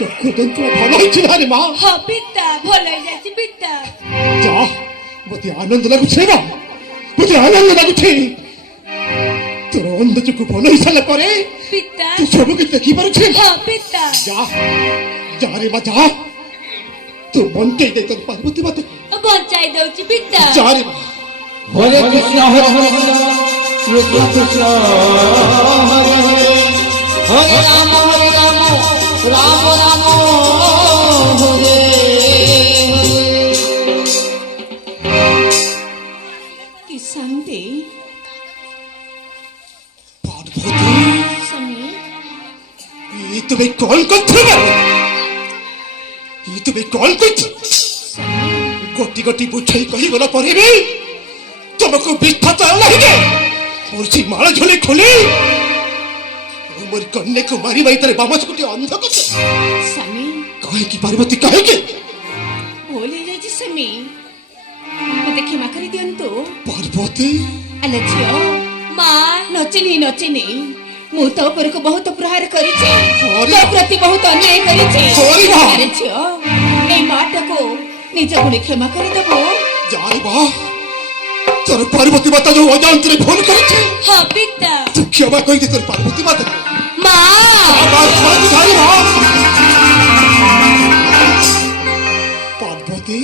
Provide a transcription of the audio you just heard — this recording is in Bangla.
চক্ষু যন্ত্রণা ভালো হচ্ছে না রে মা। হ্যাঁ পিতা ভালো হয়ে যাচ্ছে পিতা। যা মতে আনন্দ লাগুছে না, মতে আনন্দ লাগুছে। তোর অন্ধ চক্ষু ভালো হয়ে সারা পরে পিতা তুই সবকে দেখি পারছে। হ্যাঁ পিতা যা যা রে মা যা, তোর মনটাই দে তোর পার্বতী মাতা বঞ্চাই দউছি পিতা। যা রে মা। হরে কৃষ্ণ হরে কৃষ্ণ কৃষ্ণ কৃষ্ণ হরে হরে, হরে রাম রাম রাম হরে। কি শান্তি পার্বতী, স্বামী। এই তুমি কল করছো না, এই তুমি কল করছো গোটি গোটি বুঝাই কহি গলা পরে রে তোমাকে বিখ্যাত লাগে মুর্শি মালা ঝোলে খুলে মোর কন্যাকে মারি বাই তার বাবা কোটি অন্ধ করছে। স্বামী কহে কি পার্বতী কহে কি ভুল হয়ে যাচ্ছে স্বামী, মতে ক্ষমা করে দিয়ন্তু। পার্বতী আলে ଝିଅ ମା ନଚିନି ନଚିନି ମୁଁ ତୋ ଉପରକୁ ବହୁତ ପ୍ରହାର କରିଛି, ତୋ ପ୍ରତି ବହୁତ ଅନ୍ୟାୟ କରିଛି। ଆରେ ଝିଅ এই ମାଟାକୁ ନିଜ ଗୁଣେ କ୍ଷମା କରିଦେବୁ। যাই বা তোর পার্বতী মাতা যে অজান্তে ফোন করেছে। হ্যাঁ পিতা। তুই ক্ষমা কই দে তোর পার্বতী মাতা। মা আমার পার্বতী পার্বতী